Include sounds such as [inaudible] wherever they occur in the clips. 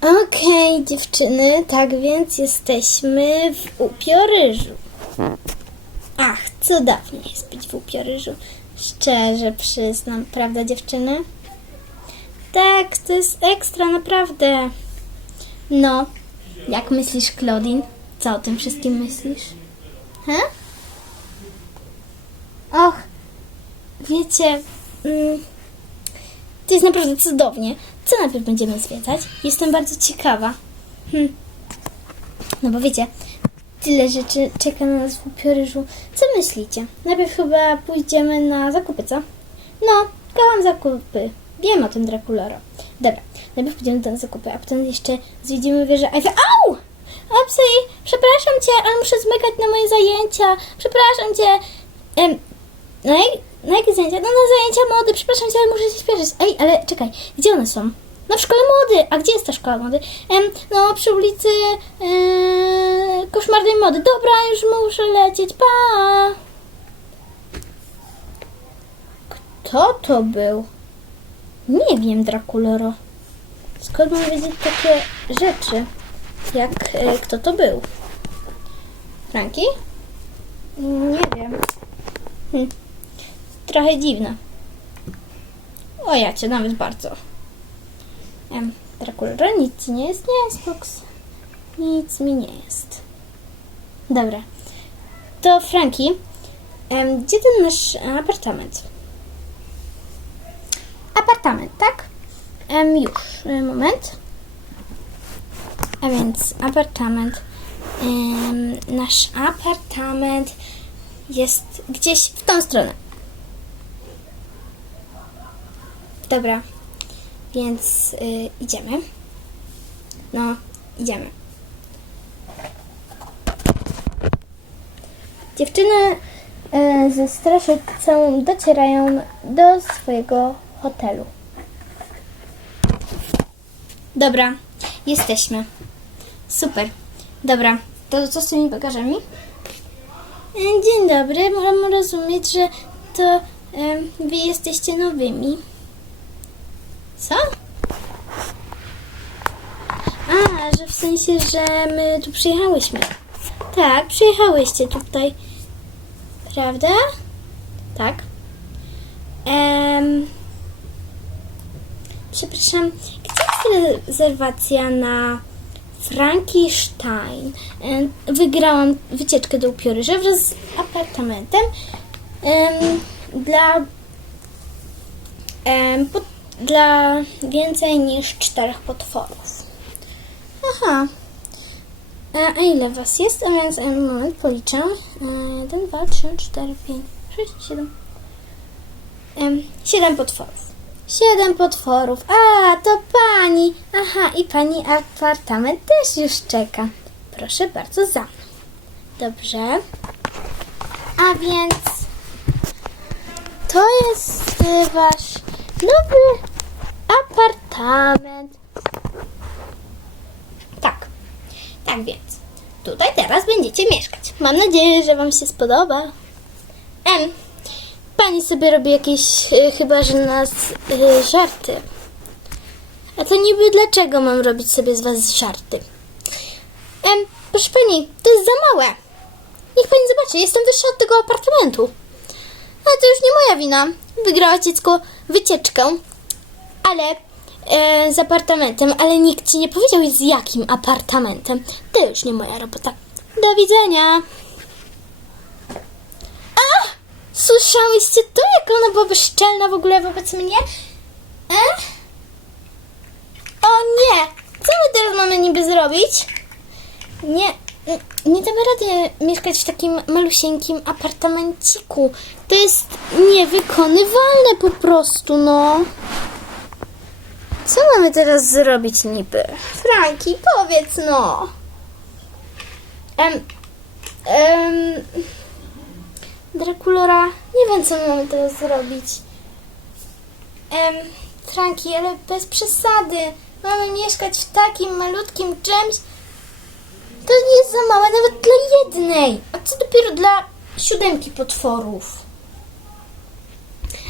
Okej, dziewczyny, tak więc jesteśmy w upioryżu. Ach, cudownie jest być w upioryżu. Szczerze przyznam, prawda dziewczyny? Tak, to jest ekstra, naprawdę. No, jak myślisz, Claudine? Co o tym wszystkim myślisz? He? Och, wiecie, mm, to jest naprawdę cudownie. Co najpierw będziemy zwiedzać? Jestem bardzo ciekawa. Hm. No bo wiecie, tyle rzeczy czeka na nas w upioryżu. Co myślicie? Najpierw chyba pójdziemy na zakupy, co? No, kocham zakupy. Wiem o tym, Draculoro. Dobra, najpierw pójdziemy na zakupy, a potem jeszcze zwiedzimy wieżę. Au! Opsy, przepraszam cię, ale muszę zmykać na moje zajęcia. Przepraszam cię. Em, na, jak, na jakie zajęcia? No na zajęcia mody, przepraszam cię, ale muszę się śpieszyć. Ej, ale czekaj, gdzie one są? No w szkole mody. A gdzie jest ta szkoła mody? Em, no przy ulicy e, Koszmarnej Mody. Dobra, już muszę lecieć, pa! Kto to był? Nie wiem, Draculoro. Skąd mam wiedzieć takie rzeczy? Jak e, kto to był? Franki? Nie wiem. Hm. Trochę dziwne. O ja cię nawet bardzo. Em, Dracula, nic ci nie jest? Nie, Spox. Nic mi nie jest. Dobra. To Franki, em, gdzie ten nasz apartament? Apartament, tak? Em, już, y, moment. A więc apartament. Em, nasz apartament jest gdzieś w tą stronę. Dobra, więc y, idziemy. No, idziemy. Dziewczyny y, ze straszecą docierają do swojego hotelu. Dobra, jesteśmy. Super. Dobra, to co z tymi bagażami? E, Dzień dobry, mam rozumieć, że to wy jesteście nowymi. Co? A, że w sensie, że my tu przyjechałyśmy. Tak, przyjechałyście tutaj. Prawda? Tak. Em, przepraszam, gdzie jest rezerwacja na Frankenstein? Em, Wygrałam wycieczkę do upioryża wraz z apartamentem em, dla em, pot, dla więcej niż czterech potworów. Aha. A, a ile was jest? A więc em, moment, policzę. E, Jeden, dwa, trzy, cztery, pięć, sześć, siedem. Em, Siedem potworów. Siedem potworów. A, to pani. Aha, i pani apartament też już czeka. Proszę bardzo za mną. Dobrze. A więc to jest y, wasz nowy apartament. Tak. Tak więc. Tutaj teraz będziecie mieszkać. Mam nadzieję, że wam się spodoba. Em, pani sobie robi jakieś y, chyba, że nas y, żarty. A to niby dlaczego mam robić sobie z was żarty? Em, proszę pani, to jest za małe. Niech pani zobaczy, jestem wyższa od tego apartamentu. Ale to już nie moja wina. Wygrała dziecko wycieczkę, ale e, z apartamentem, ale nikt ci nie powiedział z jakim apartamentem. To już nie moja robota. Do widzenia. A! Słyszałyście to, jak ona była bezczelna w ogóle wobec mnie? E? O nie! Co my teraz mamy niby zrobić? Nie, nie damy rady mieszkać w takim malusieńkim apartamenciku. To jest niewykonywalne po prostu, no. Mamy teraz zrobić niby? Franki, powiedz no. Em, em, Draculora, nie wiem co my mamy teraz zrobić. Em, Franki, ale bez przesady. Mamy mieszkać w takim malutkim czymś, to nie jest za małe nawet dla jednej. A co dopiero dla siódemki potworów?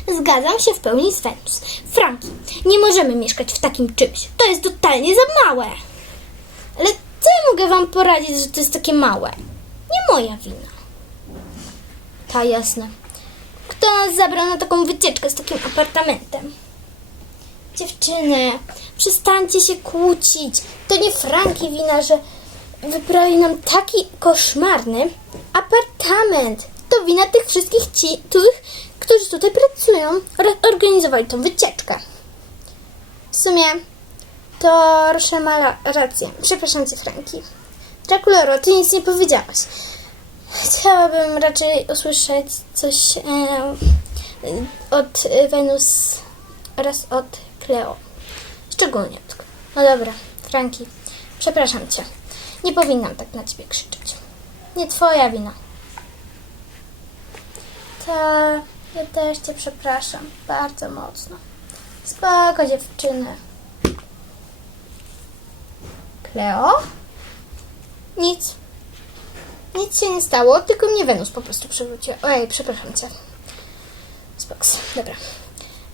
Zgadzam się w pełni z Wenus. Franki, nie możemy mieszkać w takim czymś. To jest totalnie za małe. Ale co ja mogę wam poradzić, że to jest takie małe? Nie moja wina. Ta jasne. Kto nas zabrał na taką wycieczkę z takim apartamentem? Dziewczyny, przestańcie się kłócić. To nie Franki wina, że wybrali nam taki koszmarny apartament. To wina tych wszystkich ci, tych, którzy tutaj pracują oraz organizowali tą wycieczkę. W sumie to Rosze ma ra- rację. Przepraszam cię, Franki. Draculoro, ty nic nie powiedziałaś. Chciałabym raczej usłyszeć coś e, od Wenus oraz od Cleo. Szczególnie od No dobra, Franki, przepraszam cię. Nie powinnam tak na ciebie krzyczeć. Nie twoja wina. Tak, ja też cię przepraszam. Bardzo mocno. Spoko, dziewczyny. Cleo? Nic. Nic się nie stało, tylko mnie Wenus po prostu przewróciła. Ojej, przepraszam cię. Spoks, dobra.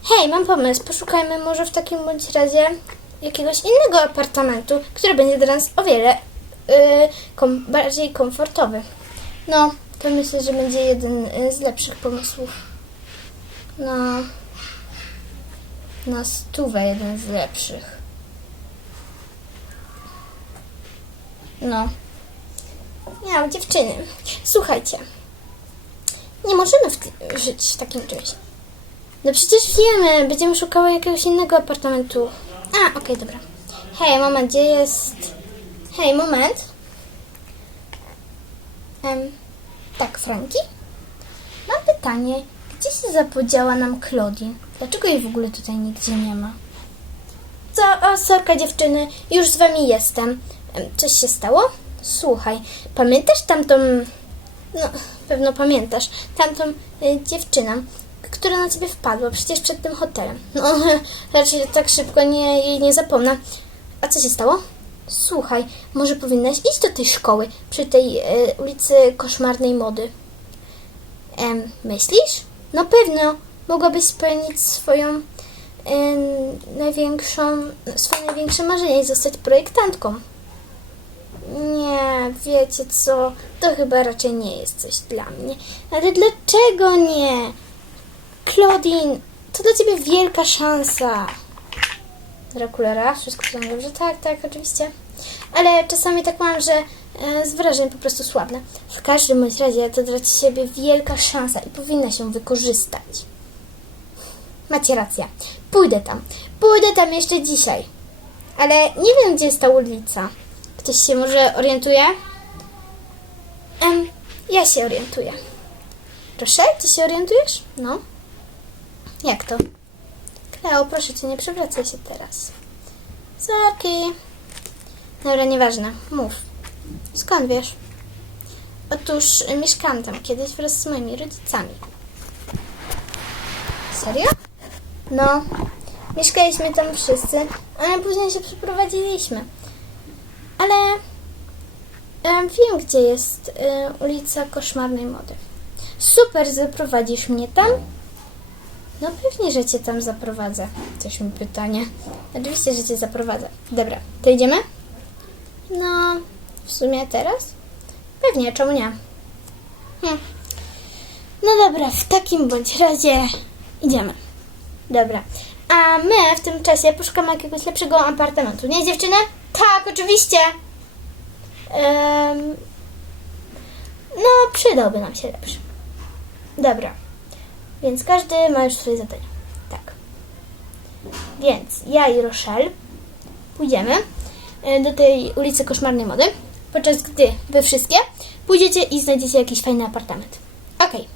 Hej, mam pomysł. Poszukajmy może w takim bądź razie jakiegoś innego apartamentu, który będzie dla nas o wiele yy, kom, bardziej komfortowy. No, to myślę, że będzie jeden y, z lepszych pomysłów. No, na stówę jeden z lepszych. No. Ja, dziewczyny, słuchajcie. Nie możemy żyć w takim czymś. No przecież wiemy, będziemy szukały jakiegoś innego apartamentu. A, okej, dobra. Hej, moment, gdzie jest... Hej, moment. Em, tak, Franki? Mam pytanie. Gdzie się zapodziała nam Claudine? Dlaczego jej w ogóle tutaj nigdzie nie ma? Co? O, sorka dziewczyny, już z wami jestem. Em, Coś się stało? Słuchaj, pamiętasz tamtą... No, pewno pamiętasz. Tamtą y, dziewczynę, która na ciebie wpadła przecież przed tym hotelem. No, [laughs] raczej tak szybko nie, jej nie zapomnę. A co się stało? Słuchaj, może powinnaś iść do tej szkoły przy tej e, ulicy Koszmarnej Mody. Em, myślisz? No pewno. Mogłabyś spełnić swoją em, największą, swoje największe marzenie i zostać projektantką. Nie, wiecie co, to chyba raczej nie jest coś dla mnie. Ale dlaczego nie? Claudine, to dla ciebie wielka szansa. Draculera, wszystko tam dobrze? Tak, tak, oczywiście. Ale czasami tak mam, że e, z wrażeń po prostu słabne. W każdym razie to dla ciebie wielka szansa i powinna się wykorzystać. Macie rację. Pójdę tam. Pójdę tam jeszcze dzisiaj. Ale nie wiem, gdzie jest ta ulica. Ktoś się może orientuje? Ja się orientuję. Proszę, ty się orientujesz? No. Jak to? Kleo, proszę cię, nie przewracaj się teraz. Sorki. Dobra, nieważne. Mów. Skąd wiesz? Otóż y, mieszkałam tam kiedyś wraz z moimi rodzicami. Serio? No. Mieszkaliśmy tam wszyscy, ale później się przeprowadziliśmy. Ale em, wiem, gdzie jest e, ulica Koszmarnej Mody. Super, zaprowadzisz mnie tam? No pewnie, że cię tam zaprowadzę. Coś mi pytanie. Oczywiście, że cię zaprowadzę. Dobra, to idziemy? No, w sumie teraz? Pewnie, czemu nie? Hm. No dobra, w takim bądź razie idziemy. Dobra. A my w tym czasie poszukamy jakiegoś lepszego apartamentu, nie dziewczyny? Tak, oczywiście. Em, no, przydałby nam się lepszy. Dobra. Więc każdy ma już swoje zadanie. Tak. Więc ja i Rochelle pójdziemy e, do tej ulicy Koszmarnej Mody, podczas gdy wy wszystkie pójdziecie i znajdziecie jakiś fajny apartament. Okej.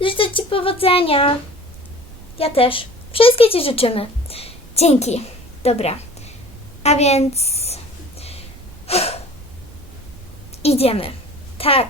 Życzę Ci powodzenia. Ja też. Wszystkie Ci życzymy. Dzięki. Dobra. A więc... [sighs] Idziemy. Tak.